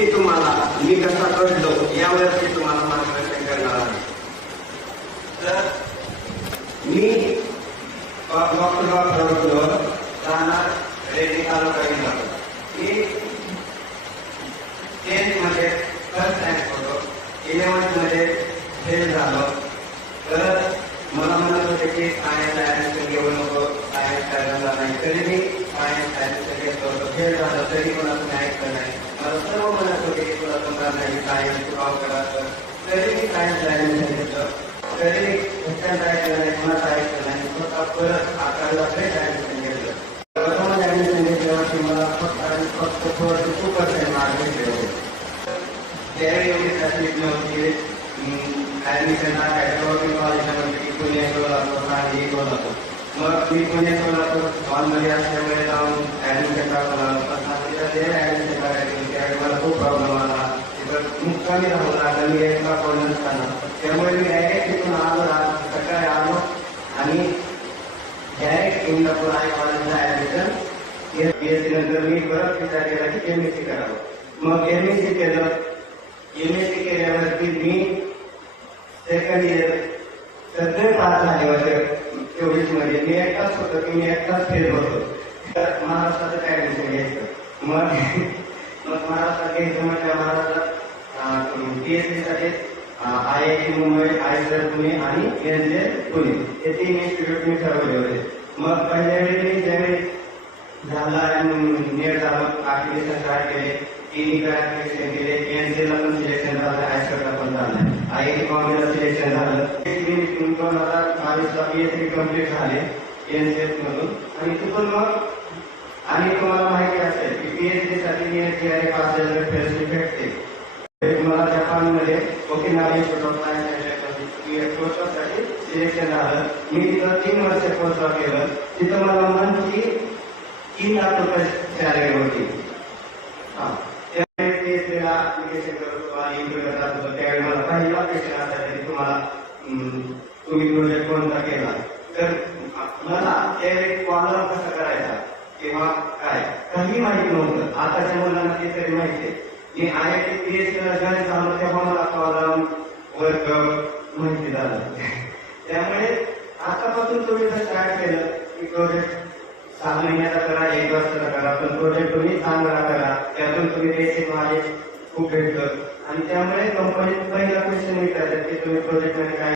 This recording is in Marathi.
मी कसा घडलो यावरती तुम्हाला मार्गदर्शन करणार आहे। तर मी डॉक्टर राहणार रेड्डी तालुका जिल्हा। मी 10th मध्ये फर्स्ट रँक होतो, 11th मध्ये फेल झालो। तर मला म्हणत होते की सायन्स ऍडमिशन घेऊ नको, सायन्स करायला नाही, तरी मी सायन्स ऍडमिशन घेतलं होतं, फेल झालं तरी कोणाचं ऐकलं नाही। मला सर्व म्हणत होते की तुला जमणार नाही, सायन्स पाव करा, तरी मी सायन्स ऍडमिशन घेतलं, तरी मी घरच्यांचं ऐकलं नाही, कोणाचं ऐकलं नाही, स्वतः परत 11वीला फ्रेश ऍडमिशन घेतलं। प्रथम ऍडमिशन घेतल्यावरती मला फक्त 2% मार्क भेटले होते। त्यावेळी एवढी फॅसिलिटी नव्हती ऍडमिशनला हॅड्रोलॉजी कॉलेजमध्ये पुणे सोलापूर आणि कोल्हापूर। मग मी पुणे सोलापूर हॉलमध्ये असल्यामुळे जाऊन ऍडमिशन टाकलं, पण ऍडमिशन करायचं त्यावेळी मला खूप प्रॉब्लेम आला, तिथं मुक्कामी राहू लागलं, मी एकला कॉलेज नसताना। त्यामुळे मी डायरेक्ट तिथून आलो, सकाळी आलो आणि डायरेक्ट इंदापूर हाय कॉलेजला ऍडमिशन नंतर मी परत विचार केला की MSc करावं। मग MSc केलं। MSc केल्यावरती मी सेकंड इयर सगळे पास झाले होते 24 मध्ये। मी एकटाच होतो की मी एकटाच फेल होतो, तर महाराष्ट्रात ऍडमिशन घ्यायचं। मग महाराष्ट्रात घ्यायचं म्हणजे महाराष्ट्रात PhD साठी IIT मुंबई, IISER पुणे आणि NCL पुणे हे 3 इन्स्टिट्यूट मी ठरवले होते। मग पहिल्या वेळी ज्यावेळी झाला नेट झालं, ऍप्लिकेशन स्टार्ट केले, 3 ऍप्लिकेशन केले, NCL ला पण सिलेक्शन झालं, IISER ला पण झालं, IIT बॉम्बेला सिलेक्शन झालं। 2022 ला PhD कम्प्लीट झाले NCL मधून। आणि तिथून मग आणि तुम्हाला माहिती असेल की PhD साठी NCL पास झालेले फेलोशिप भेटते। मला जपानमध्ये Okinawa institute of science and technology कोर्ससाठी सिलेक्शन झालं। मी तिथं 3 वर्ष कोर्स केलं। तिथं मला मंथली 3 लाख रुपये सॅलरी होती। त्यावेळी PhDला ऍप्लिकेशन करत होतो आणि इंटरव्ह्यू करत होतो, त्यावेळी मला पहिला क्वेश्चन असायचा की तुम्ही प्रोजेक्ट कोणता केला, तर मला त्यावेळी फॉलोअप कसा करायचा किंवा काय काही माहिती नव्हतं। आताच्या मुलांना ते तरी माहिती आहे। मी IIT PhDला जॉईन झालो तेव्हा मला फॉलोअप वर्क माहिती झालं। त्यामुळे आतापासून तुम्ही जर स्टार्ट केलं की प्रोजेक्ट 6 महिन्याचा करा, 1 वर्षाचा करा, पण प्रोजेक्ट तुम्ही चांगला करा, त्यातून तुम्ही बेसिक नॉलेज खूप भेटतं। आणि त्यामुळे कंपनीत पहिला क्वेश्चन विचारतात की तुम्ही प्रोजेक्ट मध्ये काय